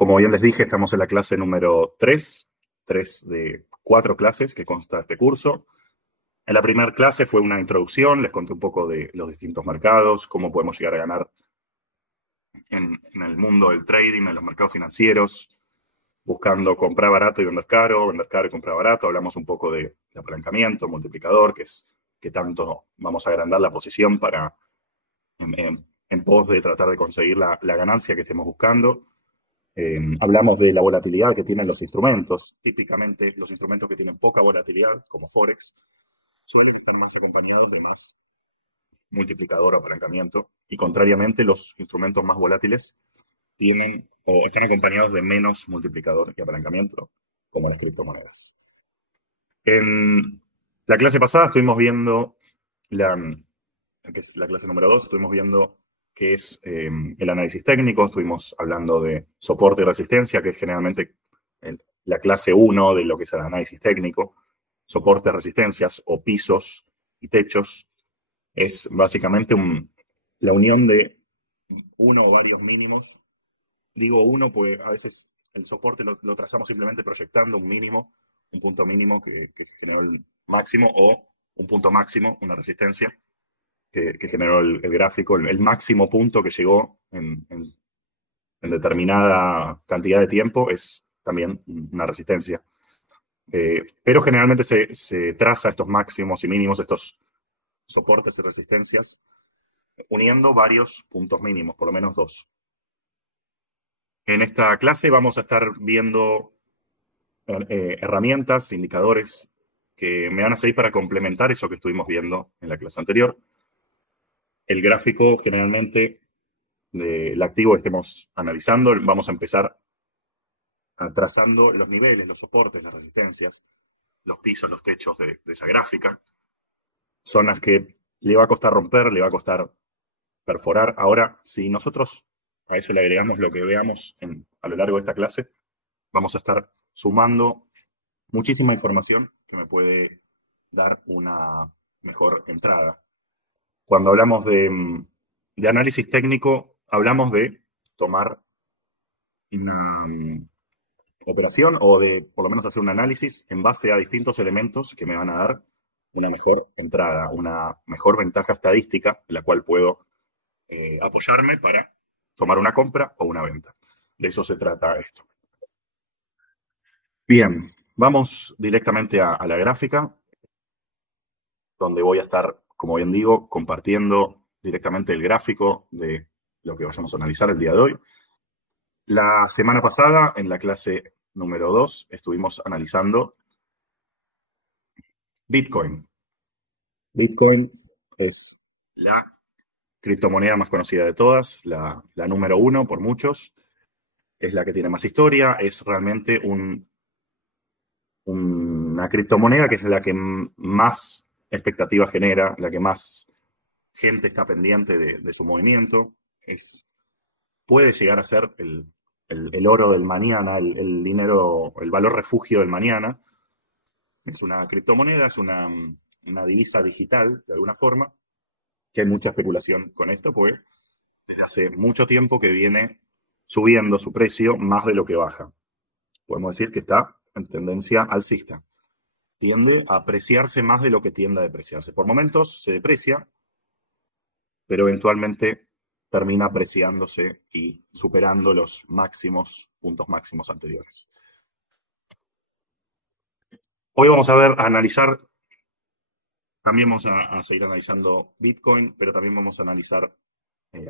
Como bien les dije, estamos en la clase número 3 de 4 clases que consta este curso. En la primera clase fue una introducción, les conté un poco de los distintos mercados, cómo podemos llegar a ganar en el mundo del trading, en los mercados financieros, buscando comprar barato y vender caro y comprar barato. Hablamos un poco de apalancamiento, multiplicador, que tanto vamos a agrandar la posición para en pos de tratar de conseguir la ganancia que estemos buscando. Hablamos de la volatilidad que tienen los instrumentos. Típicamente, los instrumentos que tienen poca volatilidad, como Forex, suelen estar más acompañados de más multiplicador o apalancamiento. Y contrariamente, los instrumentos más volátiles tienen o están acompañados de menos multiplicador y apalancamiento, como las criptomonedas. En la clase pasada estuvimos viendo, que es la clase número 2, estuvimos viendo qué es el análisis técnico. Estuvimos hablando de soporte y resistencia, que es generalmente la clase 1 de lo que es el análisis técnico. Soportes, resistencias o pisos y techos es básicamente la unión de uno o varios mínimos. Digo uno, pues a veces el soporte lo trazamos simplemente proyectando un mínimo, un punto mínimo que generó un máximo, o un punto máximo, una resistencia que generó el gráfico, el máximo punto que llegó en determinada cantidad de tiempo es también una resistencia. Pero generalmente se traza estos máximos y mínimos, estos soportes y resistencias, uniendo varios puntos mínimos, por lo menos 2. En esta clase vamos a estar viendo herramientas, indicadores que me van a servir para complementar eso que estuvimos viendo en la clase anterior. El gráfico, generalmente, del activo que estemos analizando, vamos a empezar trazando los niveles, los soportes, las resistencias, los pisos, los techos de esa gráfica. Zonas que le va a costar romper, le va a costar perforar. Ahora, si nosotros a eso le agregamos lo que veamos a lo largo de esta clase, vamos a estar sumando muchísima información que me puede dar una mejor entrada. Cuando hablamos de análisis técnico, hablamos de tomar una operación o de por lo menos hacer un análisis en base a distintos elementos que me van a dar una mejor entrada, una mejor ventaja estadística en la cual puedo apoyarme para tomar una compra o una venta. De eso se trata esto. Bien, vamos directamente a la gráfica, donde voy a estar, como bien digo, compartiendo directamente el gráfico de lo que vayamos a analizar el día de hoy. La semana pasada, en la clase número 2, estuvimos analizando Bitcoin. Bitcoin es la criptomoneda más conocida de todas, la número 1 por muchos. Es la que tiene más historia, es realmente una criptomoneda que es la que más expectativas genera, la que más gente está pendiente de su movimiento. Puede llegar a ser el oro del mañana, el dinero, el valor refugio del mañana. Es una criptomoneda, es una divisa digital, de alguna forma, que hay mucha especulación con esto, pues desde hace mucho tiempo que viene subiendo su precio más de lo que baja. Podemos decir que está en tendencia alcista. Tiende a apreciarse más de lo que tiende a depreciarse. Por momentos se deprecia, pero eventualmente termina apreciándose y superando los puntos máximos anteriores. Hoy vamos a analizar, también vamos a seguir analizando Bitcoin, pero también vamos a analizar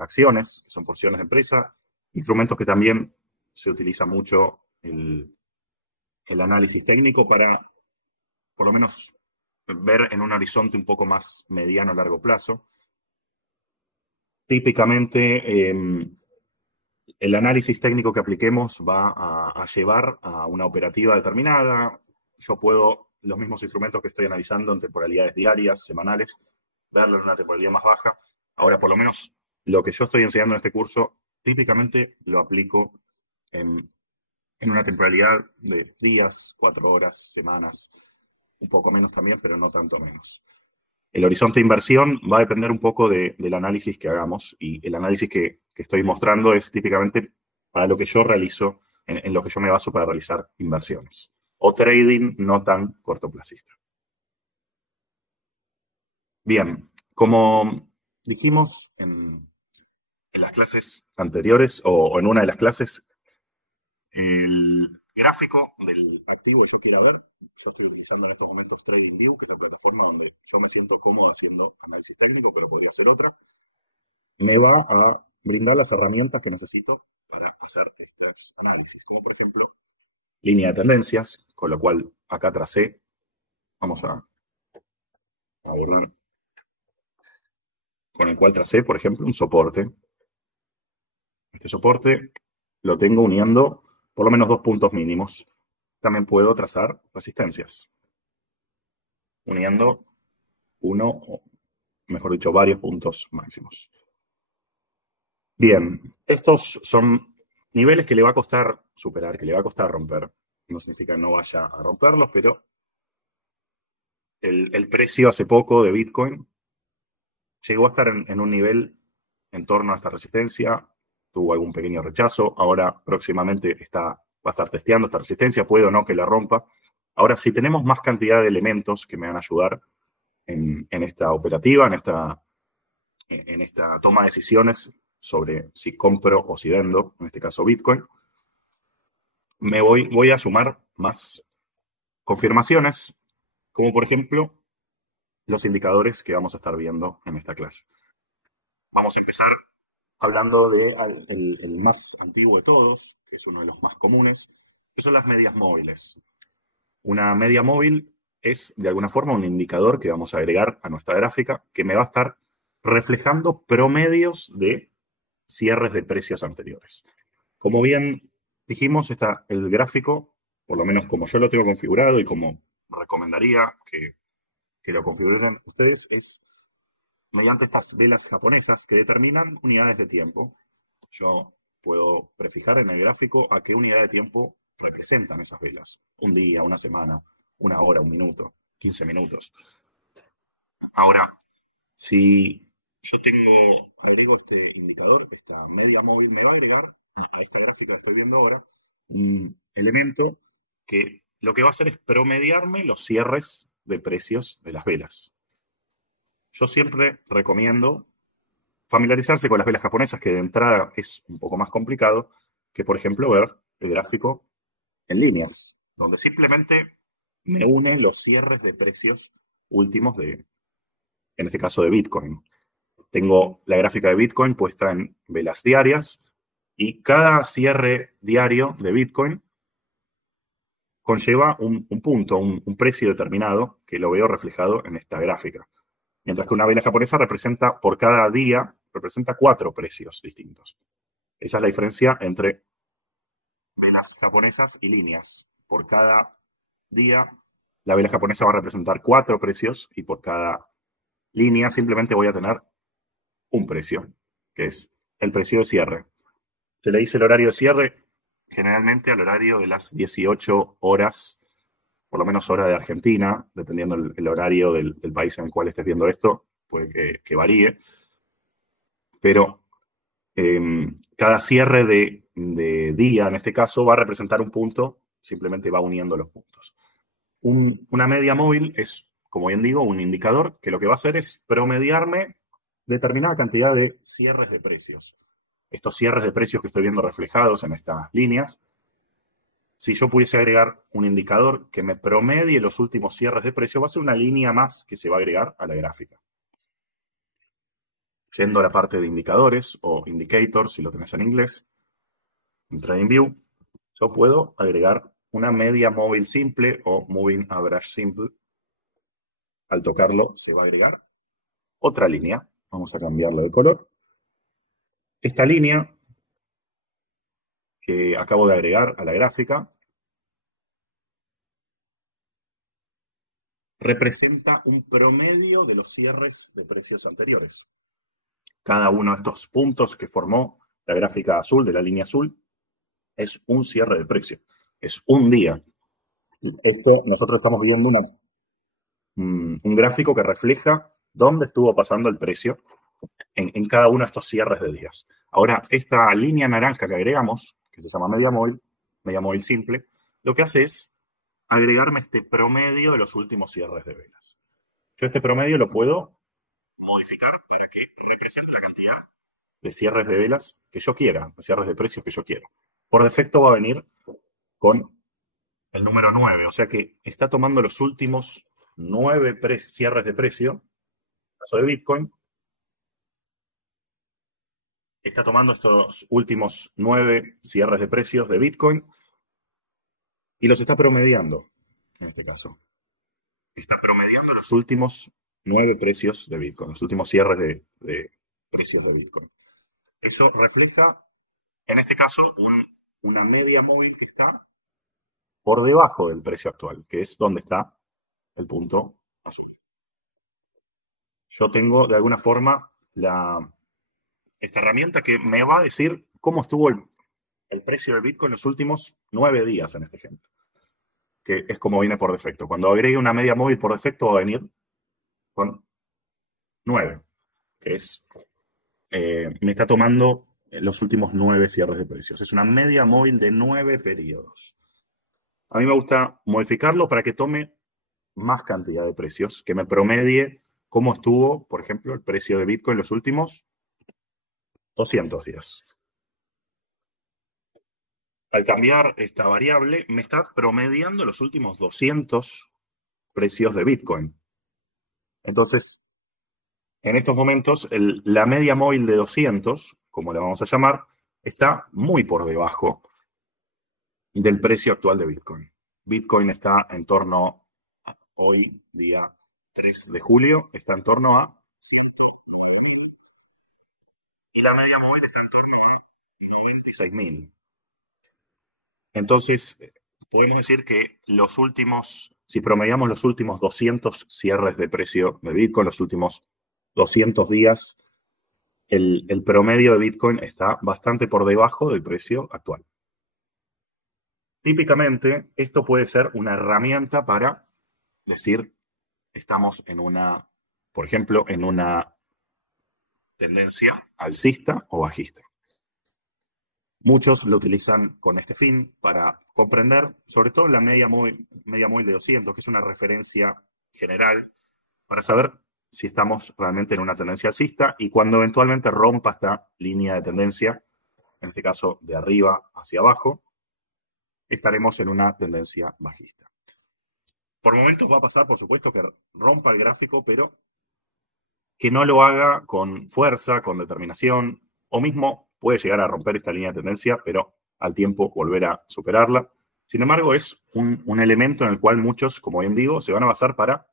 acciones, que son porciones de empresa, instrumentos que también se utiliza mucho el análisis técnico para, por lo menos, ver en un horizonte un poco más mediano a largo plazo. Típicamente, el análisis técnico que apliquemos va a llevar a una operativa determinada. Yo puedo, los mismos instrumentos que estoy analizando en temporalidades diarias, semanales, verlo en una temporalidad más baja. Ahora, por lo menos, lo que yo estoy enseñando en este curso, típicamente lo aplico en una temporalidad de días, 4 horas, semanas, un poco menos también, pero no tanto menos. El horizonte de inversión va a depender un poco del análisis que hagamos, y el análisis que estoy mostrando es típicamente para lo que yo realizo en lo que yo me baso para realizar inversiones. O trading no tan cortoplacista. Bien, como dijimos en las clases anteriores o en una de las clases, el gráfico del activo que yo quiera ver, yo estoy utilizando en estos momentos TradingView, que es la plataforma donde yo me siento cómodo haciendo análisis técnico, pero podría ser otra, me va a brindar las herramientas que necesito para hacer este análisis, como por ejemplo línea de tendencias, con lo cual acá tracé, vamos a borrar, con el cual tracé, por ejemplo, un soporte. Este soporte lo tengo uniendo por lo menos 2 puntos mínimos. También puedo trazar resistencias, uniendo uno, o mejor dicho, varios puntos máximos. Bien, estos son niveles que le va a costar superar, que le va a costar romper. No significa que no vaya a romperlos, pero el precio hace poco de Bitcoin llegó a estar en un nivel en torno a esta resistencia, tuvo algún pequeño rechazo, ahora próximamente va a estar testeando esta resistencia, puede o no que la rompa. Ahora, si tenemos más cantidad de elementos que me van a ayudar en esta operativa, en esta toma de decisiones sobre si compro o si vendo, en este caso Bitcoin, voy a sumar más confirmaciones, como por ejemplo los indicadores que vamos a estar viendo en esta clase. Vamos a empezar hablando del más antiguo de todos, que es uno de los más comunes, que son las medias móviles. Una media móvil es, de alguna forma, un indicador que vamos a agregar a nuestra gráfica que me va a estar reflejando promedios de cierres de precios anteriores. Como bien dijimos, el gráfico, por lo menos como yo lo tengo configurado y como recomendaría que lo configuren ustedes, es mediante estas velas japonesas que determinan unidades de tiempo. Yo puedo prefijar en el gráfico a qué unidad de tiempo representan esas velas. Un día, una semana, una hora, un minuto, 15 minutos. Ahora, si yo agrego este indicador, esta media móvil, me va a agregar a esta gráfica que estoy viendo ahora un elemento que lo que va a hacer es promediarme los cierres de precios de las velas. Yo siempre recomiendo familiarizarse con las velas japonesas, que de entrada es un poco más complicado que, por ejemplo, ver el gráfico en líneas, donde simplemente me une los cierres de precios últimos en este caso, de Bitcoin. Tengo la gráfica de Bitcoin puesta en velas diarias y cada cierre diario de Bitcoin conlleva un punto, un precio determinado que lo veo reflejado en esta gráfica. Mientras que una vela japonesa por cada día, representa 4 precios distintos. Esa es la diferencia entre velas japonesas y líneas. Por cada día, la vela japonesa va a representar 4 precios y por cada línea simplemente voy a tener un precio, que es el precio de cierre. Se le dice el horario de cierre generalmente al horario de las 18 horas, por lo menos hora de Argentina, dependiendo el horario del país en el cual estés viendo esto, puede que varíe. Pero cada cierre de día, en este caso, va a representar un punto, simplemente va uniendo los puntos. Una media móvil es, como bien digo, un indicador que lo que va a hacer es promediarme determinada cantidad de cierres de precios. Estos cierres de precios que estoy viendo reflejados en estas líneas, si yo pudiese agregar un indicador que me promedie los últimos cierres de precio, va a ser una línea más que se va a agregar a la gráfica. Yendo a la parte de indicadores o indicators, si lo tenés en inglés, en TradingView, yo puedo agregar una media móvil simple o moving average simple. Al tocarlo se va a agregar otra línea. Vamos a cambiarlo de color. Esta línea que acabo de agregar a la gráfica representa un promedio de los cierres de precios anteriores. Cada uno de estos puntos que formó la gráfica azul, de la línea azul, es un cierre de precio. Es un día. Nosotros estamos viendo un gráfico que refleja dónde estuvo pasando el precio en cada uno de estos cierres de días. Ahora, esta línea naranja que agregamos, que se llama media móvil, media móvil simple, lo que hace es agregarme este promedio de los últimos cierres de velas. Yo este promedio lo puedo modificar para que represente la cantidad de cierres de velas que yo quiera, de cierres de precios que yo quiera. Por defecto va a venir con el número 9, o sea que está tomando los últimos 9 cierres de precio. En el caso de Bitcoin, está tomando estos últimos 9 cierres de precios de Bitcoin y los está promediando, en este caso. Está promediando los últimos 9 precios de Bitcoin, los últimos cierres de precios de Bitcoin. Eso refleja, en este caso, una media móvil que está por debajo del precio actual, que es donde está el punto azul. Yo tengo, de alguna forma, esta herramienta que me va a decir cómo estuvo el precio del Bitcoin en los últimos 9 días, en este ejemplo, que es como viene por defecto. Cuando agregue una media móvil por defecto va a venir con 9, que es, me está tomando los últimos 9 cierres de precios. Es una media móvil de 9 periodos. A mí me gusta modificarlo para que tome más cantidad de precios, que me promedie cómo estuvo, por ejemplo, el precio de Bitcoin en los últimos 200 días. Al cambiar esta variable, me está promediando los últimos 200 precios de Bitcoin. Entonces, en estos momentos, la media móvil de 200, como la vamos a llamar, está muy por debajo del precio actual de Bitcoin. Bitcoin está en torno, hoy, día 3 de julio, está en torno a 109.000. Y la media móvil está en torno a 96.000. Entonces, podemos decir que si promediamos los últimos 200 cierres de precio de Bitcoin, los últimos 200 días, el promedio de Bitcoin está bastante por debajo del precio actual. Típicamente, esto puede ser una herramienta para decir, estamos por ejemplo, en una tendencia alcista o bajista. Muchos lo utilizan con este fin para comprender, sobre todo la media móvil de 200, que es una referencia general, para saber si estamos realmente en una tendencia alcista y cuando eventualmente rompa esta línea de tendencia, en este caso de arriba hacia abajo, estaremos en una tendencia bajista. Por momentos va a pasar, por supuesto, que rompa el gráfico, pero que no lo haga con fuerza, con determinación, o mismo puede llegar a romper esta línea de tendencia, pero al tiempo volver a superarla. Sin embargo, es un elemento en el cual muchos, como bien digo, se van a basar para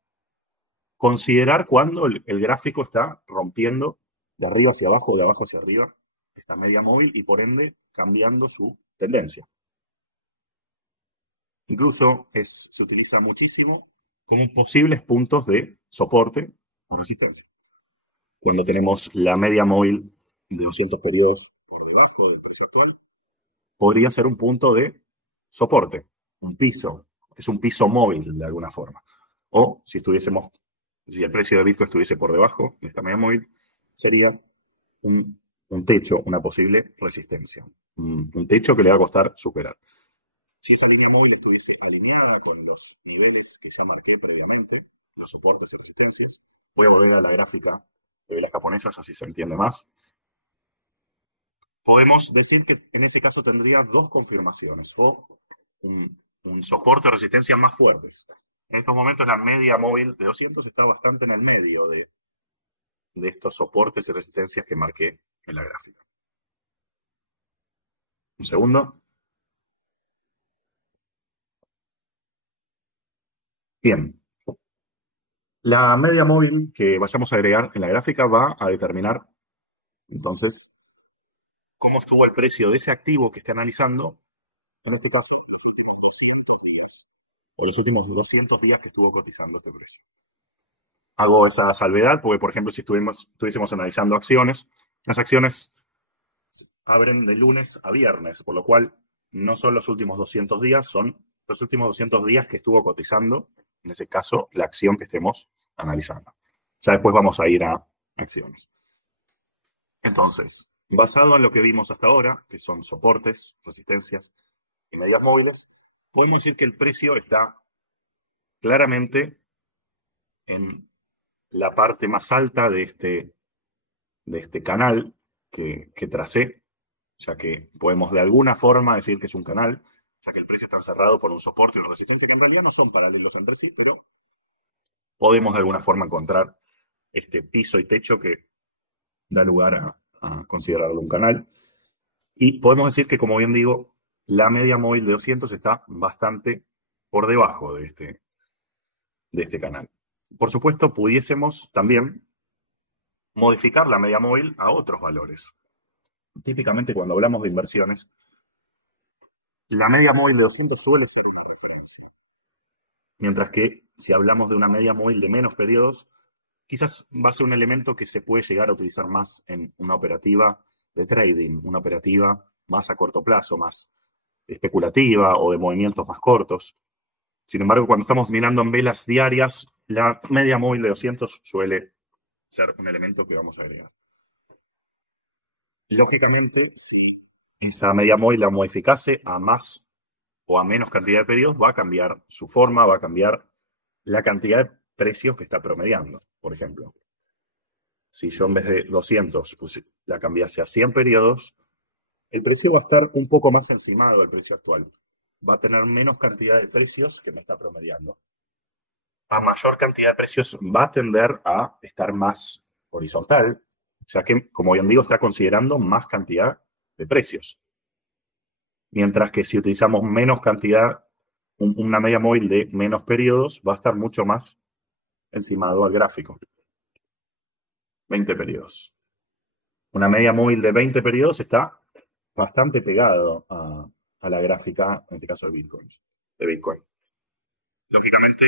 considerar cuando el gráfico está rompiendo de arriba hacia abajo, de abajo hacia arriba, esta media móvil y por ende cambiando su tendencia. Incluso se utiliza muchísimo como posibles puntos de soporte o resistencia. Cuando tenemos la media móvil de 200 periodos por debajo del precio actual, podría ser un punto de soporte, un piso. Es un piso móvil de alguna forma. O si el precio de Bitcoin estuviese por debajo de esta media móvil, sería un techo, una posible resistencia. Un techo que le va a costar superar. Si esa línea móvil estuviese alineada con los niveles que ya marqué previamente, los soportes y resistencias, voy a volver a la gráfica de las japonesas, así se entiende más. Podemos decir que en ese caso tendría dos confirmaciones o un soporte o resistencia más fuertes. En estos momentos la media móvil de 200 está bastante en el medio de estos soportes y resistencias que marqué en la gráfica. Un segundo. Bien. La media móvil que vayamos a agregar en la gráfica va a determinar, entonces, cómo estuvo el precio de ese activo que esté analizando, en este caso, los últimos 200 días. O los últimos 200 días que estuvo cotizando este precio. Hago esa salvedad porque, por ejemplo, si estuviésemos analizando acciones, las acciones abren de lunes a viernes, por lo cual no son los últimos 200 días, son los últimos 200 días que estuvo cotizando, en ese caso, la acción que estemos analizando. Ya después vamos a ir a acciones. Entonces, basado en lo que vimos hasta ahora, que son soportes, resistencias y medias móviles, podemos decir que el precio está claramente en la parte más alta de este canal que tracé, ya que podemos de alguna forma decir que es un canal, ya que el precio está cerrado por un soporte y una resistencia que en realidad no son paralelos entre sí, pero podemos de alguna forma encontrar este piso y techo que da lugar a considerarlo un canal. Y podemos decir que, como bien digo, la media móvil de 200 está bastante por debajo de este canal. Por supuesto, pudiésemos también modificar la media móvil a otros valores. Típicamente, cuando hablamos de inversiones, la media móvil de 200 suele ser una referencia. Mientras que si hablamos de una media móvil de menos periodos, quizás va a ser un elemento que se puede llegar a utilizar más en una operativa de trading, una operativa más a corto plazo, más especulativa o de movimientos más cortos. Sin embargo, cuando estamos mirando en velas diarias, la media móvil de 200 suele ser un elemento que vamos a agregar. Lógicamente, esa media móvil, la modificase a más o a menos cantidad de periodos, va a cambiar su forma, va a cambiar la cantidad de precios que está promediando. Por ejemplo, si yo en vez de 200 pues, la cambiase a 100 periodos, el precio va a estar un poco más encimado del precio actual. Va a tener menos cantidad de precios que me está promediando. A mayor cantidad de precios va a tender a estar más horizontal, ya que, como bien digo, está considerando más cantidad de precios. Mientras que si utilizamos menos cantidad, una media móvil de menos periodos, va a estar mucho más encimado al gráfico. 20 periodos. Una media móvil de 20 periodos está bastante pegado a la gráfica, en este caso de Bitcoin. Lógicamente,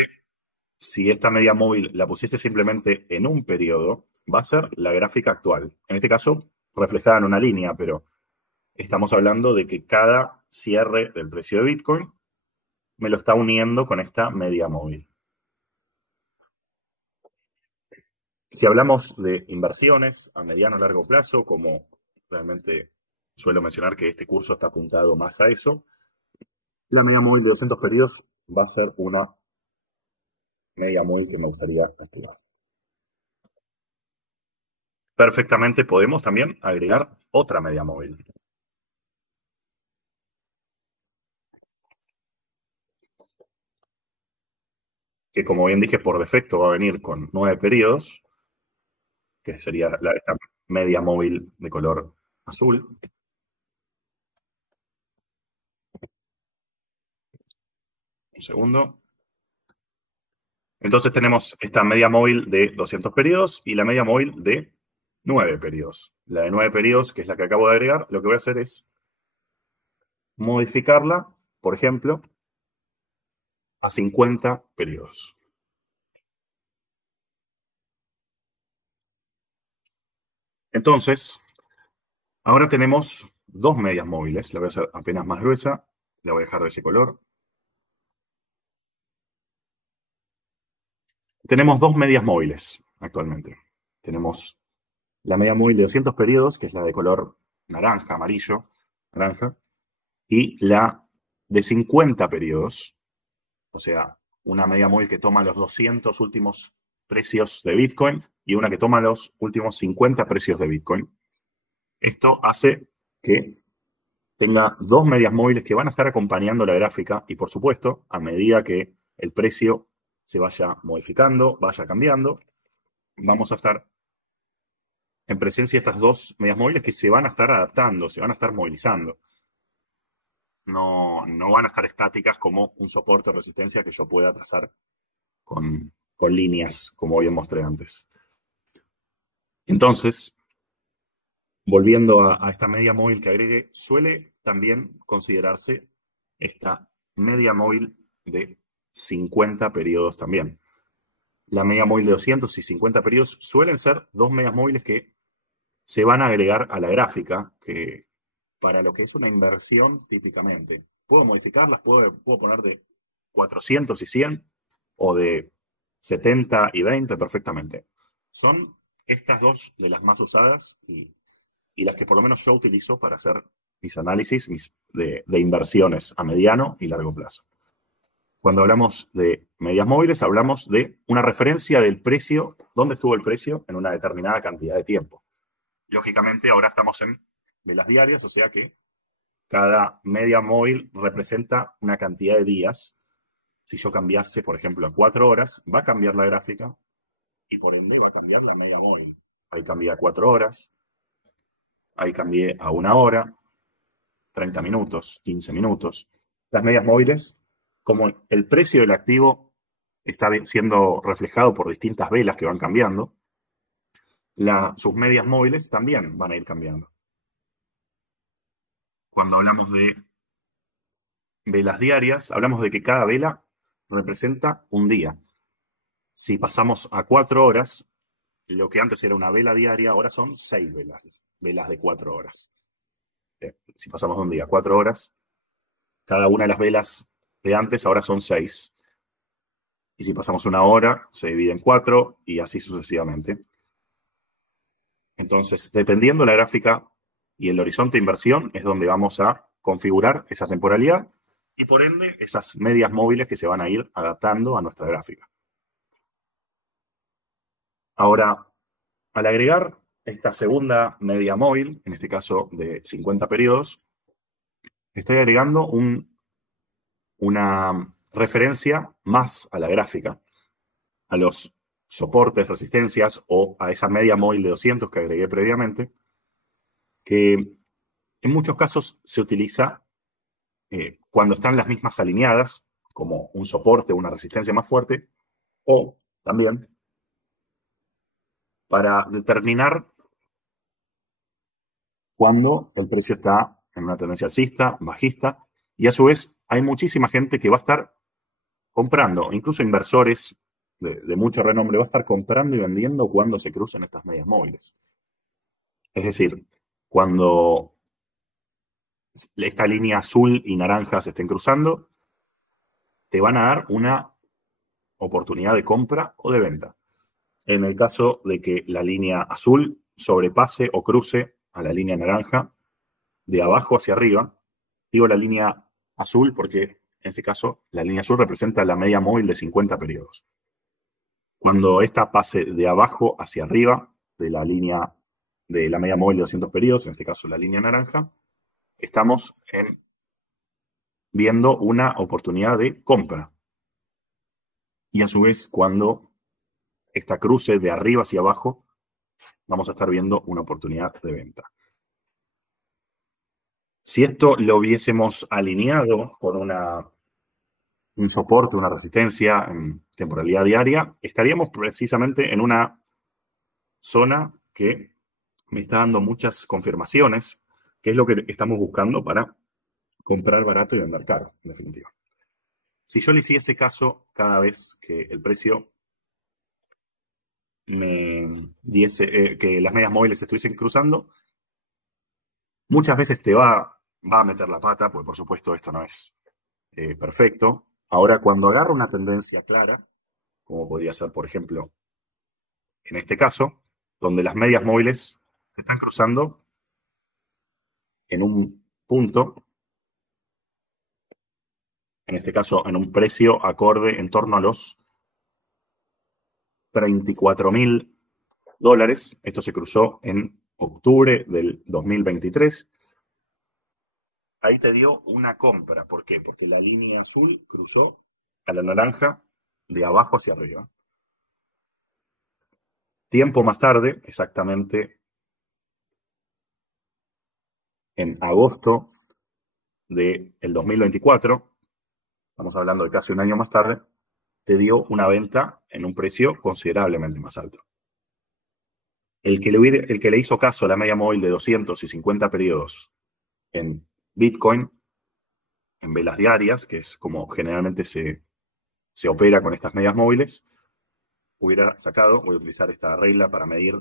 si esta media móvil la pusiese simplemente en un periodo, va a ser la gráfica actual. En este caso, reflejada en una línea, pero estamos hablando de que cada cierre del precio de Bitcoin me lo está uniendo con esta media móvil. Si hablamos de inversiones a mediano o largo plazo, como realmente suelo mencionar que este curso está apuntado más a eso, la media móvil de 200 periodos va a ser una media móvil que me gustaría estudiar. Perfectamente podemos también agregar otra media móvil. Que como bien dije, por defecto va a venir con 9 periodos, que sería esta media móvil de color azul. Un segundo. Entonces tenemos esta media móvil de 200 periodos y la media móvil de 9 periodos. La de 9 periodos, que es la que acabo de agregar, lo que voy a hacer es modificarla, por ejemplo, a 50 periodos. Entonces, ahora tenemos dos medias móviles. La voy a hacer apenas más gruesa. La voy a dejar de ese color. Tenemos dos medias móviles actualmente. Tenemos la media móvil de 200 periodos, que es la de color naranja, amarillo, naranja, y la de 50 periodos, o sea, una media móvil que toma los 200 últimos precios de Bitcoin y una que toma los últimos 50 precios de Bitcoin. Esto hace que tenga dos medias móviles que van a estar acompañando la gráfica y, por supuesto, a medida que el precio se vaya modificando, vaya cambiando, vamos a estar en presencia de estas dos medias móviles que se van a estar adaptando, se van a estar movilizando. No van a estar estáticas como un soporte o resistencia que yo pueda trazar con líneas, como bien mostré antes. Entonces, volviendo a esta media móvil que agregué, suele también considerarse esta media móvil de 50 periodos también. La media móvil de 200 y 50 periodos suelen ser dos medias móviles que se van a agregar a la gráfica, que para lo que es una inversión típicamente. Puedo modificarlas, puedo poner de 400 y 100 o de 70 y 20 perfectamente. Son estas dos de las más usadas y las que por lo menos yo utilizo para hacer mis análisis de inversiones a mediano y largo plazo. Cuando hablamos de medias móviles, hablamos de una referencia del precio, dónde estuvo el precio en una determinada cantidad de tiempo. Lógicamente, ahora estamos en velas diarias, o sea que cada media móvil representa una cantidad de días. Si yo cambiase, por ejemplo, a 4 horas, va a cambiar la gráfica y por ende va a cambiar la media móvil. Ahí cambié a 4 horas, ahí cambié a 1 hora, 30 minutos, 15 minutos. Las medias móviles, como el precio del activo está siendo reflejado por distintas velas que van cambiando, sus medias móviles también van a ir cambiando. Cuando hablamos de velas diarias, hablamos de que cada vela representa un día. Si pasamos a 4 horas, lo que antes era una vela diaria, ahora son 6 velas de 4 horas. Si pasamos de un día a 4 horas, cada una de las velas de antes ahora son 6. Y si pasamos 1 hora, se divide en 4 y así sucesivamente. Entonces, dependiendo de la gráfica y el horizonte de inversión, es donde vamos a configurar esa temporalidad y por ende esas medias móviles que se van a ir adaptando a nuestra gráfica. Ahora, al agregar esta segunda media móvil, en este caso de 50 periodos, estoy agregando una referencia más a la gráfica, a los soportes, resistencias o a esa media móvil de 200 que agregué previamente, que en muchos casos se utiliza cuando están las mismas alineadas, como un soporte o una resistencia más fuerte, o también para determinar cuando el precio está en una tendencia alcista, bajista, y a su vez hay muchísima gente que va a estar comprando, incluso inversores de mucho renombre, va a estar comprando y vendiendo cuando se crucen estas medias móviles. Es decir, cuando esta línea azul y naranja se estén cruzando, te van a dar una oportunidad de compra o de venta. En el caso de que la línea azul sobrepase o cruce a la línea naranja de abajo hacia arriba, digo la línea azul porque en este caso la línea azul representa la media móvil de 50 periodos. Cuando esta pase de abajo hacia arriba de la línea de la media móvil de 200 periodos, en este caso la línea naranja, estamos viendo una oportunidad de compra. Y a su vez, cuando esta cruce de arriba hacia abajo, vamos a estar viendo una oportunidad de venta. Si esto lo hubiésemos alineado con un soporte, una resistencia en temporalidad diaria, estaríamos precisamente en una zona que me está dando muchas confirmaciones, que es lo que estamos buscando para comprar barato y vender caro, en definitiva. Si yo le hiciese caso cada vez que el precio me diese, que las medias móviles estuviesen cruzando, muchas veces te va a meter la pata, porque por supuesto esto no es perfecto. Ahora, cuando agarro una tendencia clara, como podría ser, por ejemplo, en este caso, donde las medias móviles se están cruzando en un punto, en este caso en un precio acorde en torno a los $34.000. Esto se cruzó en octubre del 2023. Ahí te dio una compra. ¿Por qué? Porque la línea azul cruzó a la naranja de abajo hacia arriba. Tiempo más tarde, exactamente en agosto del 2024, estamos hablando de casi un año más tarde, te dio una venta en un precio considerablemente más alto. El que le hizo caso a la media móvil de 250 periodos en Bitcoin, en velas diarias, que es como generalmente se opera con estas medias móviles, hubiera sacado, voy a utilizar esta regla para medir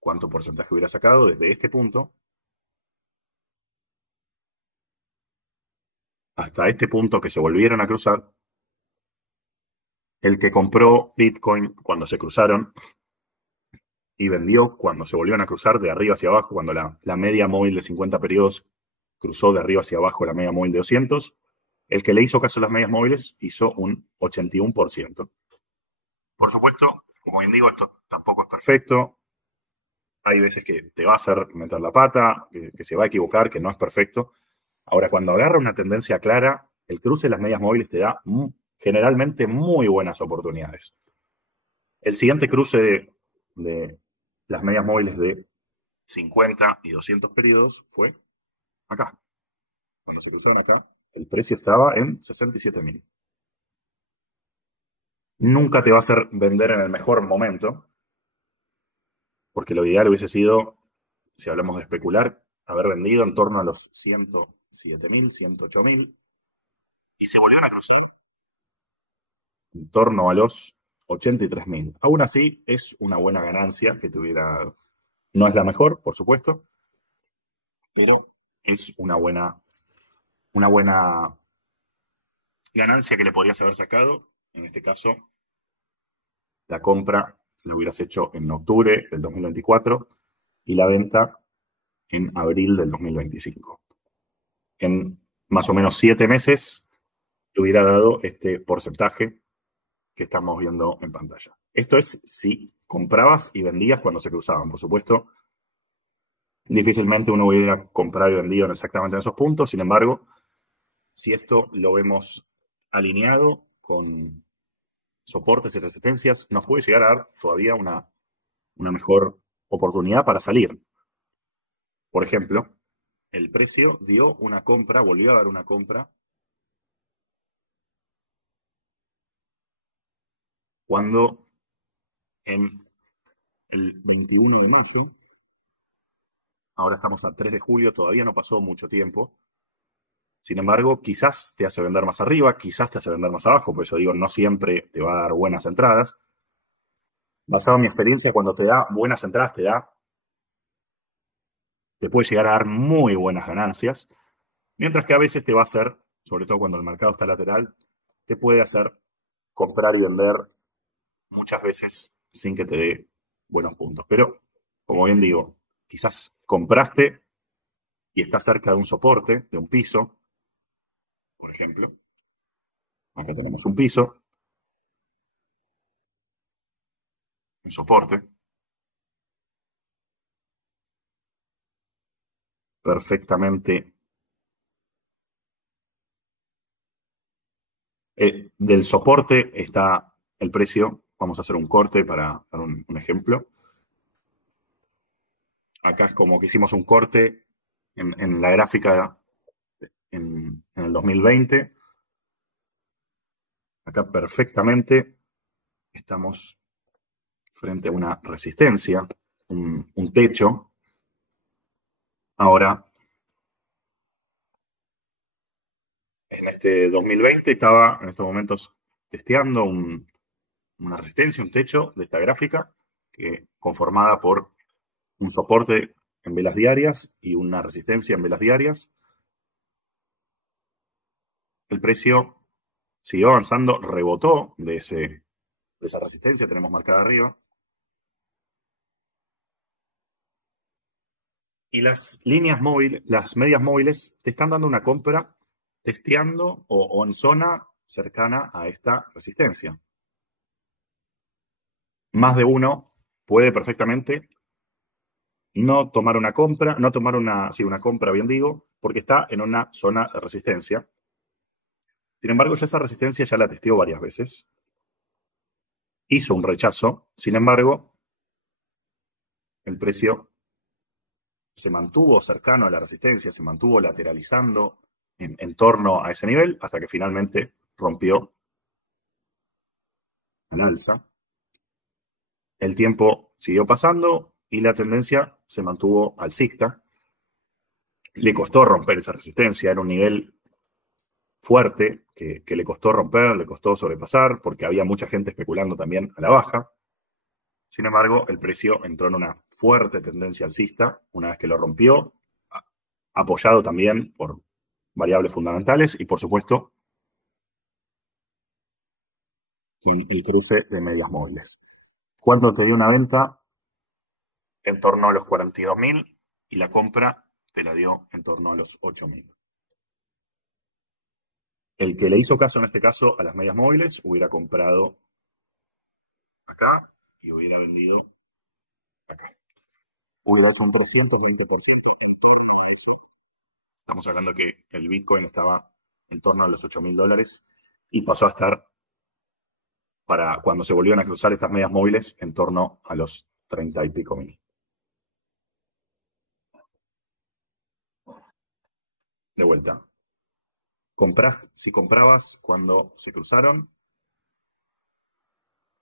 cuánto porcentaje hubiera sacado desde este punto hasta este punto que se volvieron a cruzar. El que compró Bitcoin cuando se cruzaron y vendió cuando se volvieron a cruzar de arriba hacia abajo, cuando la media móvil de 50 periodos cruzó de arriba hacia abajo la media móvil de 200. El que le hizo caso a las medias móviles hizo un 81%. Por supuesto, como bien digo, esto tampoco es perfecto. Hay veces que te va a hacer meter la pata, que se va a equivocar, que no es perfecto. Ahora, cuando agarra una tendencia clara, el cruce de las medias móviles te da generalmente muy buenas oportunidades. El siguiente cruce de las medias móviles de 50 y 200 periodos fue acá. Cuando se cruzaron acá, el precio estaba en 67.000. Nunca te va a hacer vender en el mejor momento, porque lo ideal hubiese sido, si hablamos de especular, haber vendido en torno a los 107.000, 108.000 y se volvieron a cruzar en torno a los 83.000. Aún así, es una buena ganancia que tuviera. No es la mejor, por supuesto, pero es una buena ganancia que le podrías haber sacado. En este caso, la compra la hubieras hecho en octubre del 2024 y la venta en abril del 2025. En más o menos 7 meses te hubiera dado este porcentaje que estamos viendo en pantalla. Esto es si comprabas y vendías cuando se cruzaban. Por supuesto, difícilmente uno hubiera comprado y vendido exactamente en esos puntos. Sin embargo, si esto lo vemos alineado con soportes y resistencias, nos puede llegar a dar todavía una mejor oportunidad para salir. Por ejemplo, el precio dio una compra, volvió a dar una compra cuando en el 21 de mayo, ahora estamos a 3 de julio, todavía no pasó mucho tiempo. Sin embargo, quizás te hace vender más arriba, quizás te hace vender más abajo, por eso digo, no siempre te va a dar buenas entradas. Basado en mi experiencia, cuando te da buenas entradas, te puede llegar a dar muy buenas ganancias, mientras que a veces te va a hacer, sobre todo cuando el mercado está lateral, te puede hacer comprar y vender muchas veces sin que te dé buenos puntos. Pero, como bien digo, quizás compraste y está cerca de un soporte, de un piso, por ejemplo. Acá tenemos un piso, un soporte, perfectamente. Del soporte está el precio. Vamos a hacer un corte para dar un ejemplo. Acá es como que hicimos un corte en la gráfica en el 2020. Acá perfectamente estamos frente a una resistencia, un techo. Ahora, en este 2020 estaba en estos momentos testeando una resistencia, un techo de esta gráfica, conformada por un soporte en velas diarias y una resistencia en velas diarias. El precio siguió avanzando, rebotó de esa resistencia, tenemos marcada arriba. Y las líneas móviles, las medias móviles, te están dando una compra testeando o en zona cercana a esta resistencia. Más de uno puede perfectamente no tomar una compra, no tomar una compra, bien digo, porque está en una zona de resistencia. Sin embargo, esa resistencia ya la testeó varias veces. Hizo un rechazo, sin embargo, el precio se mantuvo cercano a la resistencia, se mantuvo lateralizando en torno a ese nivel hasta que finalmente rompió al alza. El tiempo siguió pasando y la tendencia se mantuvo alcista. Le costó romper esa resistencia, era un nivel fuerte que le costó romper, le costó sobrepasar, porque había mucha gente especulando también a la baja. Sin embargo, el precio entró en una fuerte tendencia alcista una vez que lo rompió, apoyado también por variables fundamentales y, por supuesto, el cruce de medias móviles. ¿Cuánto te dio una venta? En torno a los 42.000 y la compra te la dio en torno a los 8.000. El que le hizo caso en este caso a las medias móviles hubiera comprado acá y hubiera vendido acá. Hubiera hecho un 320% en torno a esto. Estamos hablando que el Bitcoin estaba en torno a los $8.000 y pasó a estar, para cuando se volvieron a cruzar estas medias móviles, en torno a los 30 y pico mil. De vuelta. Si comprabas cuando se cruzaron,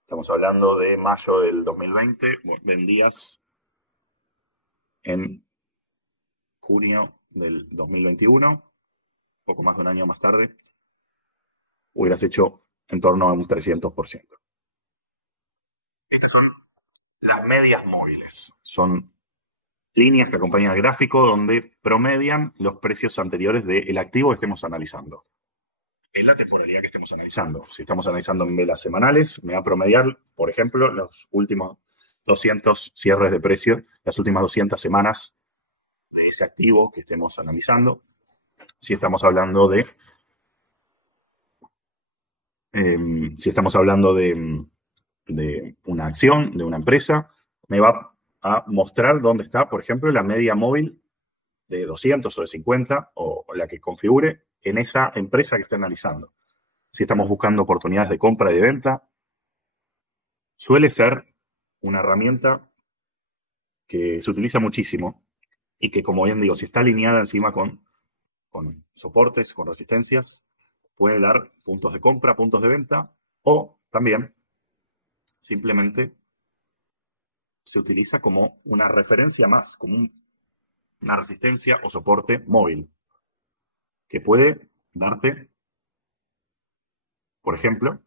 estamos hablando de mayo del 2020, vendías en junio del 2021, poco más de un año más tarde, hubieras hecho en torno a un 300%. Estas son las medias móviles. Son líneas que acompañan el gráfico donde promedian los precios anteriores del activo que estemos analizando. En la temporalidad que estemos analizando. Si estamos analizando en velas semanales, me va a promediar, por ejemplo, los últimos 200 cierres de precio, las últimas 200 semanas de ese activo que estemos analizando. Si estamos hablando de una acción, de una empresa, me va a mostrar dónde está, por ejemplo, la media móvil de 200 o de 50 o la que configure en esa empresa que está analizando. Si estamos buscando oportunidades de compra y de venta, suele ser una herramienta que se utiliza muchísimo y que, como bien digo, si está alineada encima con soportes, con resistencias, puede dar puntos de compra, puntos de venta, o también simplemente se utiliza como una referencia más, como una resistencia o soporte móvil, que puede darte, por ejemplo,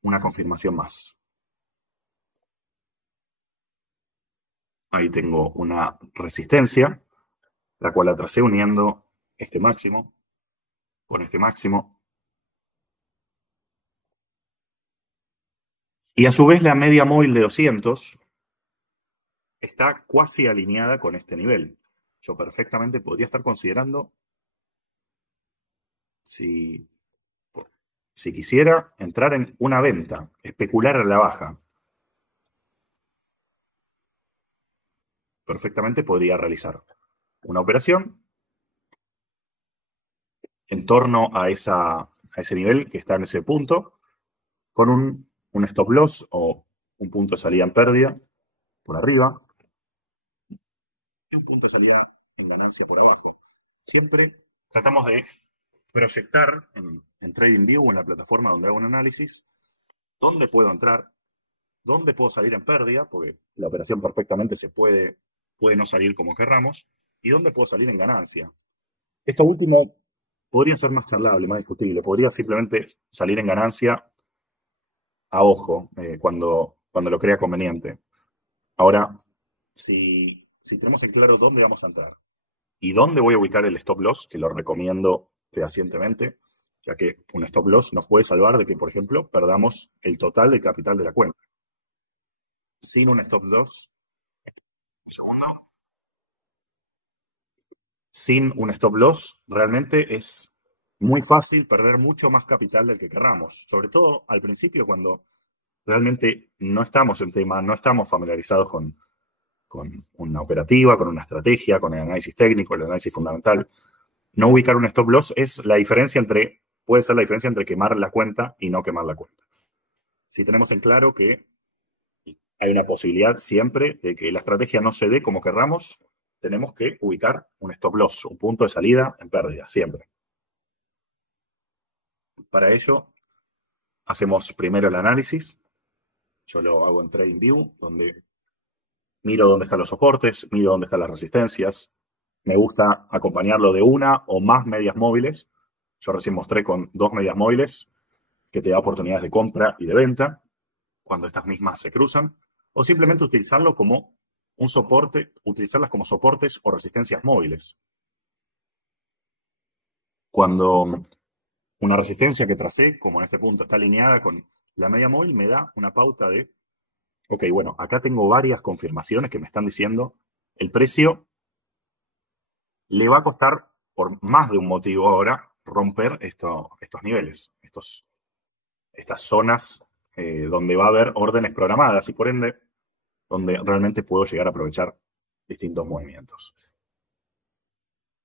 una confirmación más. Ahí tengo una resistencia, la cual la tracé uniendo este máximo con este máximo. Y a su vez la media móvil de 200 está cuasi alineada con este nivel. Yo perfectamente podría estar considerando, si quisiera, entrar en una venta, especular a la baja. Perfectamente podría realizar una operación en torno a ese nivel que está en ese punto, con un stop loss o un punto de salida en pérdida por arriba y un punto de salida en ganancia por abajo. Siempre tratamos de proyectar en TradingView o en la plataforma donde hago un análisis dónde puedo entrar, dónde puedo salir en pérdida, porque la operación perfectamente puede no salir como querramos, y dónde puedo salir en ganancia. Esto último podría ser más charlable, más discutible. Podría simplemente salir en ganancia a ojo cuando lo crea conveniente. Ahora, si tenemos en claro dónde vamos a entrar y dónde voy a ubicar el stop loss, que lo recomiendo fehacientemente, ya que un stop loss nos puede salvar de que, por ejemplo, perdamos el total del capital de la cuenta. Sin un stop loss, sin un stop loss, realmente es muy fácil perder mucho más capital del que querramos. Sobre todo al principio, cuando realmente no estamos en tema, no estamos familiarizados con una operativa, con una estrategia, con el análisis técnico, el análisis fundamental. No ubicar un stop loss puede ser la diferencia entre quemar la cuenta y no quemar la cuenta. Si tenemos en claro que hay una posibilidad siempre de que la estrategia no se dé como querramos, tenemos que ubicar un stop loss, un punto de salida en pérdida, siempre. Para ello, hacemos primero el análisis. Yo lo hago en TradingView, donde miro dónde están los soportes, miro dónde están las resistencias. Me gusta acompañarlo de una o más medias móviles. Yo recién mostré con 2 medias móviles que te da oportunidades de compra y de venta cuando estas mismas se cruzan. O simplemente utilizarlo como un soporte, utilizarlas como soportes o resistencias móviles. Cuando una resistencia que tracé, como en este punto, está alineada con la media móvil, me da una pauta de, ok, bueno, acá tengo varias confirmaciones que me están diciendo el precio le va a costar, por más de un motivo ahora, romper estos niveles, estas zonas donde va a haber órdenes programadas y por ende, donde realmente puedo llegar a aprovechar distintos movimientos.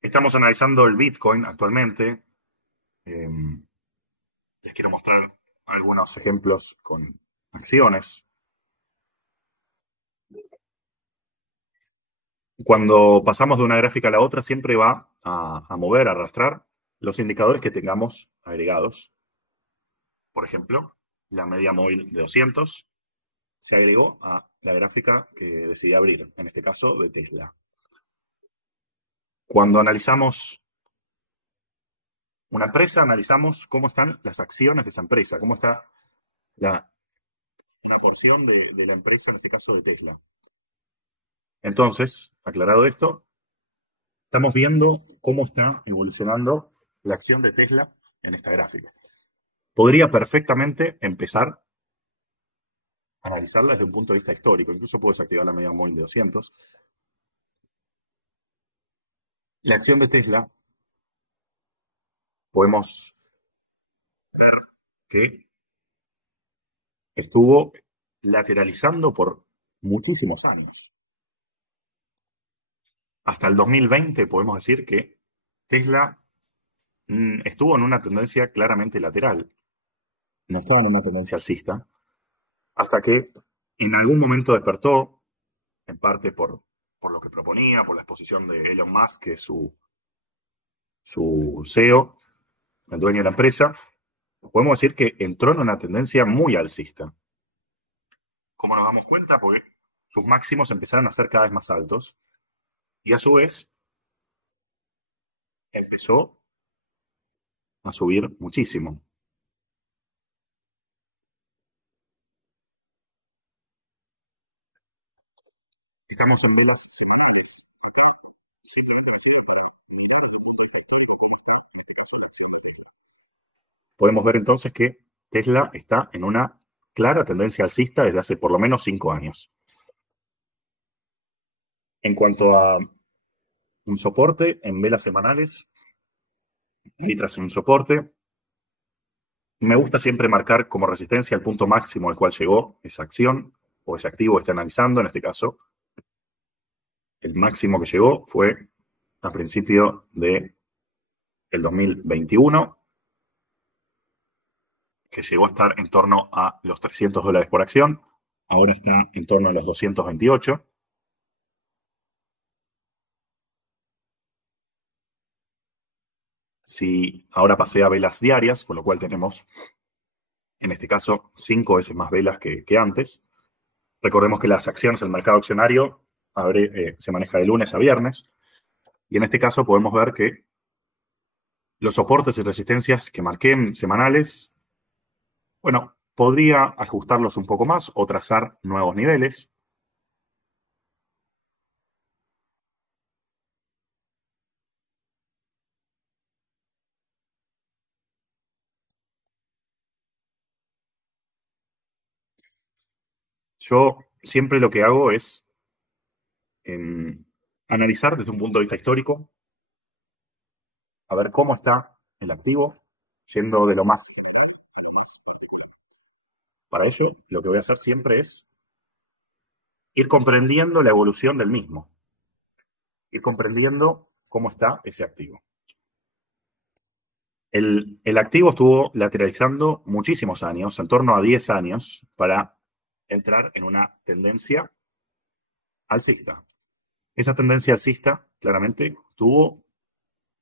Estamos analizando el Bitcoin actualmente. Les quiero mostrar algunos ejemplos con acciones. Cuando pasamos de una gráfica a la otra, siempre va a mover, a arrastrar los indicadores que tengamos agregados. Por ejemplo, la media móvil de 200 se agregó a la gráfica que decidí abrir, en este caso de Tesla. Cuando analizamos una empresa, analizamos cómo están las acciones de esa empresa, cómo está una porción de la empresa, en este caso de Tesla. Entonces, aclarado esto, estamos viendo cómo está evolucionando la acción de Tesla en esta gráfica. Podría perfectamente empezar a analizarla desde un punto de vista histórico. Incluso puedo desactivar la media móvil de 200. La acción de Tesla, podemos ver que estuvo lateralizando por muchísimos años. Hasta el 2020 podemos decir que Tesla estuvo en una tendencia claramente lateral. No estaba en una tendencia alcista. Hasta que en algún momento despertó, en parte por lo que proponía, por la exposición de Elon Musk, que es su CEO, el dueño de la empresa, podemos decir que entró en una tendencia muy alcista. Como nos damos cuenta, porque sus máximos empezaron a ser cada vez más altos y a su vez empezó a subir muchísimo. Estamos en vela. Podemos ver entonces que Tesla está en una clara tendencia alcista desde hace por lo menos 5 años. En cuanto a un soporte en velas semanales, y tras un soporte, me gusta siempre marcar como resistencia el punto máximo al cual llegó esa acción o ese activo que está analizando. En este caso, el máximo que llegó fue a principio del 2021, que llegó a estar en torno a los $300 por acción. Ahora está en torno a los 228. Si ahora pasé a velas diarias, con lo cual tenemos, en este caso, 5 veces más velas que antes. Recordemos que las acciones, el mercado accionario, se maneja de lunes a viernes. Y en este caso podemos ver que los soportes y resistencias que marqué en semanales, bueno, podría ajustarlos un poco más o trazar nuevos niveles. Yo siempre lo que hago es analizar desde un punto de vista histórico, a ver cómo está el activo, yendo de lo más. Para ello, lo que voy a hacer siempre es ir comprendiendo la evolución del mismo, ir comprendiendo cómo está ese activo. El activo estuvo lateralizando muchísimos años, en torno a 10 años, para entrar en una tendencia alcista. Esa tendencia alcista, claramente, tuvo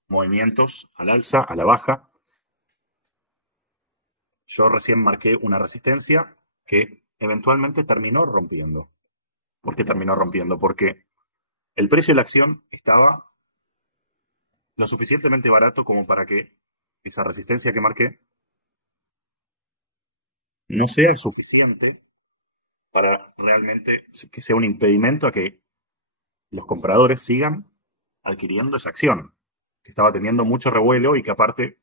movimientos al alza, a la baja. Yo recién marqué una resistencia que eventualmente terminó rompiendo. ¿Por qué terminó rompiendo? Porque el precio de la acción estaba lo suficientemente barato como para que esa resistencia que marqué no sea suficiente para realmente que sea un impedimento a que los compradores sigan adquiriendo esa acción, que estaba teniendo mucho revuelo y que aparte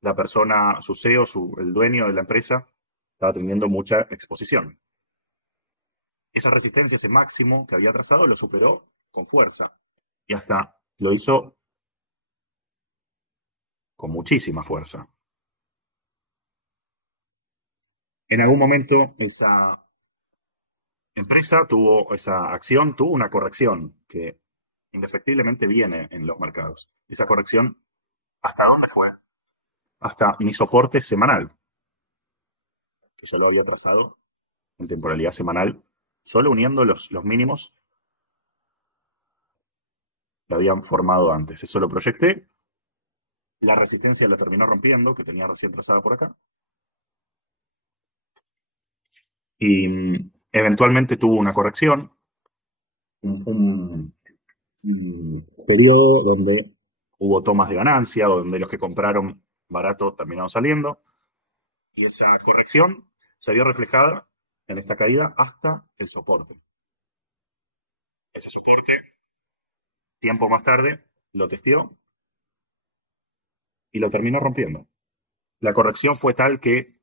la persona, su CEO, el dueño de la empresa, estaba teniendo mucha exposición. Esa resistencia, ese máximo que había trazado, lo superó con fuerza. Y hasta lo hizo con muchísima fuerza. En algún momento esa empresa esa acción tuvo una corrección que indefectiblemente viene en los mercados. Esa corrección, ¿hasta dónde fue? Hasta mi soporte semanal, que yo lo había trazado en temporalidad semanal, solo uniendo los mínimos que habían formado antes. Eso lo proyecté. La resistencia la terminó rompiendo, que tenía recién trazada por acá. Y eventualmente tuvo una corrección, un periodo donde hubo tomas de ganancia, donde los que compraron barato terminaron saliendo. Y esa corrección se vio reflejada en esta caída hasta el soporte. Ese soporte, tiempo más tarde, lo testeó y lo terminó rompiendo. La corrección fue tal que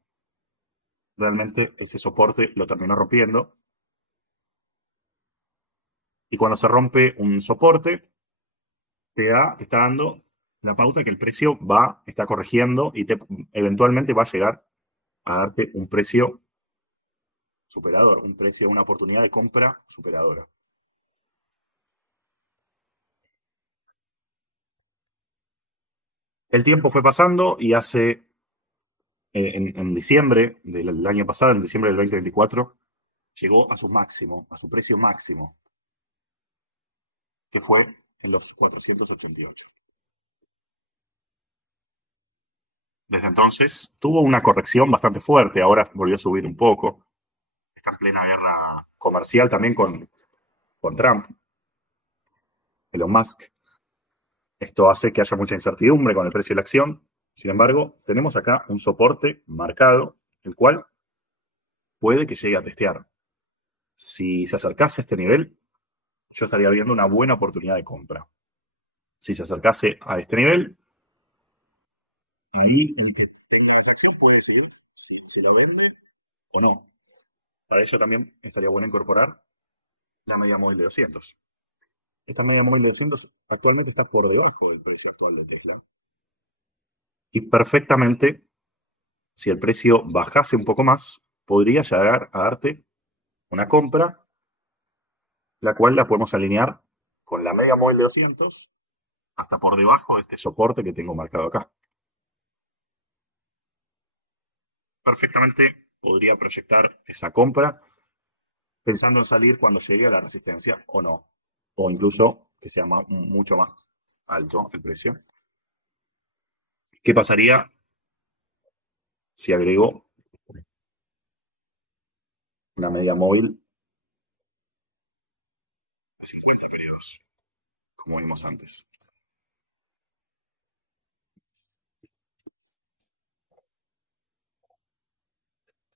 realmente ese soporte lo terminó rompiendo. Y cuando se rompe un soporte, te está dando la pauta que el precio está corrigiendo y eventualmente va a llegar a darte un precio superador, una oportunidad de compra superadora. El tiempo fue pasando y en diciembre del año pasado, en diciembre del 2024, llegó a su máximo, a su precio máximo, que fue en los 488. Desde entonces tuvo una corrección bastante fuerte, ahora volvió a subir un poco. Está en plena guerra comercial también con Trump, Elon Musk. Esto hace que haya mucha incertidumbre con el precio de la acción. Sin embargo, tenemos acá un soporte marcado, el cual puede que llegue a testear. Si se acercase a este nivel, yo estaría viendo una buena oportunidad de compra. Si se acercase a este nivel, ahí el que tenga esa acción puede decidir si la vende o no. Para ello también estaría bueno incorporar la media móvil de 200. Esta media móvil de 200 actualmente está por debajo del precio actual de Tesla. Y perfectamente, si el precio bajase un poco más, podría llegar a darte una compra, la cual la podemos alinear con la media móvil de 200 hasta por debajo de este soporte que tengo marcado acá. Perfectamente podría proyectar esa compra pensando en salir cuando llegue a la resistencia o no, o incluso que sea mucho más alto el precio. ¿Qué pasaría si agrego una media móvil a 50 periodos, como vimos antes?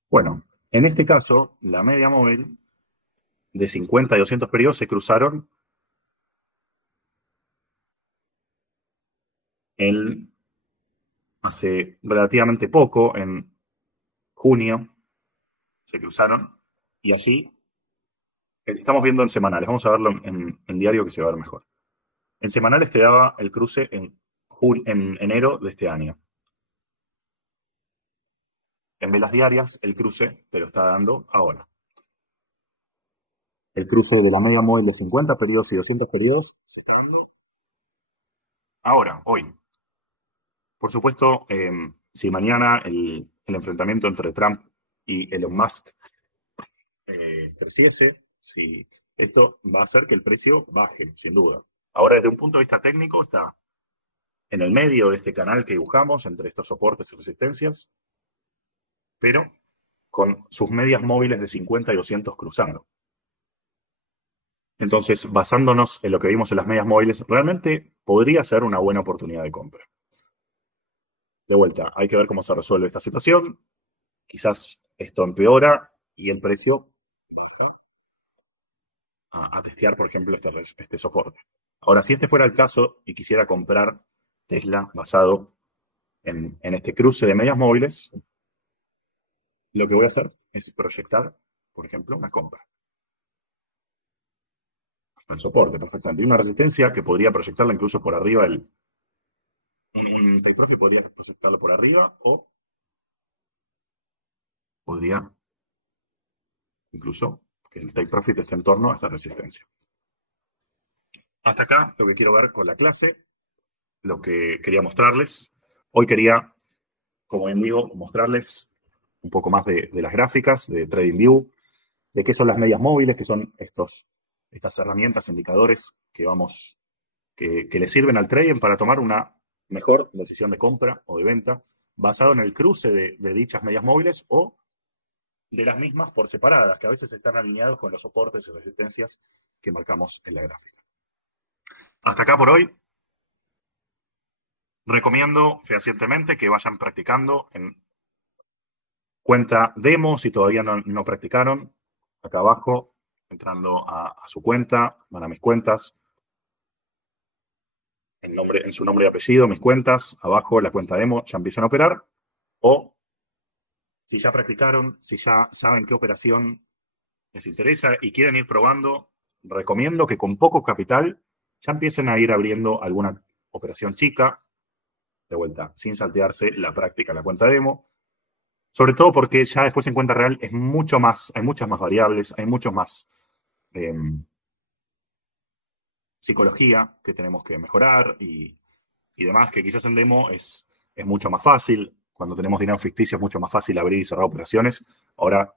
Bueno, en este caso, la media móvil de 50 y 200 periodos se cruzaron hace relativamente poco, en junio, se cruzaron, y allí estamos viendo en semanales, vamos a verlo en diario que se va a ver mejor. En semanales te daba el cruce en enero de este año. En velas diarias, el cruce te lo está dando ahora. El cruce de la media móvil de 50 periodos y 200 periodos se está dando ahora, hoy. Por supuesto, si mañana el enfrentamiento entre Trump y Elon Musk creciese, si esto va a hacer que el precio baje, sin duda. Ahora, desde un punto de vista técnico, está en el medio de este canal que dibujamos entre estos soportes y resistencias, pero con sus medias móviles de 50 y 200 cruzando. Entonces, basándonos en lo que vimos en las medias móviles, realmente podría ser una buena oportunidad de compra. De vuelta, hay que ver cómo se resuelve esta situación. Quizás esto empeora y el precio baja a testear, por ejemplo, este soporte. Ahora, si este fuera el caso y quisiera comprar Tesla basado en este cruce de medias móviles, lo que voy a hacer es proyectar, por ejemplo, una compra. El soporte, perfectamente. Y una resistencia que podría proyectarla incluso por arriba. Un take profit podría proyectarlo por arriba o podría incluso que el take profit esté en torno a esta resistencia. Hasta acá lo que quiero ver con la clase, lo que quería mostrarles. Hoy quería, como bien digo, mostrarles un poco más de las gráficas, de TradingView, de qué son las medias móviles, que son estas herramientas, indicadores que le sirven al trading para tomar una mejor decisión de compra o de venta basado en el cruce de dichas medias móviles o de las mismas por separadas, que a veces están alineados con los soportes y resistencias que marcamos en la gráfica. Hasta acá por hoy. Recomiendo fehacientemente que vayan practicando en cuenta demo si todavía no practicaron. Acá abajo, entrando a su cuenta, van a mis cuentas. En su nombre y apellido, mis cuentas, abajo la cuenta demo, ya empiezan a operar. O si ya practicaron, si ya saben qué operación les interesa y quieren ir probando, recomiendo que con poco capital ya empiecen a ir abriendo alguna operación chica, de vuelta, sin saltearse la práctica, la cuenta demo. Sobre todo porque ya después en cuenta real es mucho más, hay muchas más variables, hay mucho más psicología que tenemos que mejorar y demás, que quizás en demo es mucho más fácil. Cuando tenemos dinero ficticio es mucho más fácil abrir y cerrar operaciones. Ahora,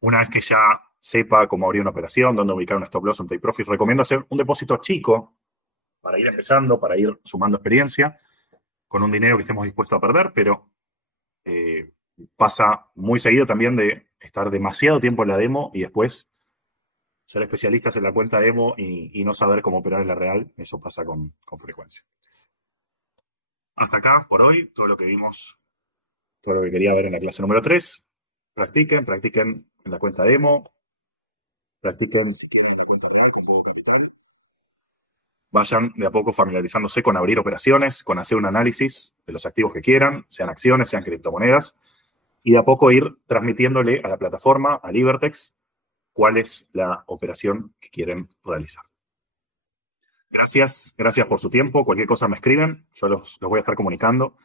una vez que ya sepa cómo abrir una operación, dónde ubicar un stop loss, un take profit, recomiendo hacer un depósito chico para ir empezando, para ir sumando experiencia, con un dinero que estemos dispuestos a perder, pero pasa muy seguido también de estar demasiado tiempo en la demo y después ser especialistas en la cuenta demo y no saber cómo operar en la real. Eso pasa con frecuencia. Hasta acá, por hoy, todo lo que vimos, todo lo que quería ver en la clase número 3. Practiquen en la cuenta demo, practiquen si quieren en la cuenta real con poco capital. Vayan de a poco familiarizándose con abrir operaciones, con hacer un análisis de los activos que quieran, sean acciones, sean criptomonedas, y de a poco ir transmitiéndole a la plataforma, a Libertex, cuál es la operación que quieren realizar. Gracias por su tiempo. Cualquier cosa me escriben, yo los voy a estar comunicando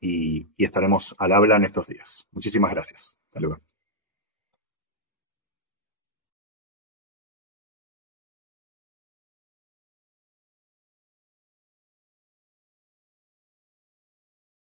y estaremos al habla en estos días. Muchísimas gracias. Hasta luego.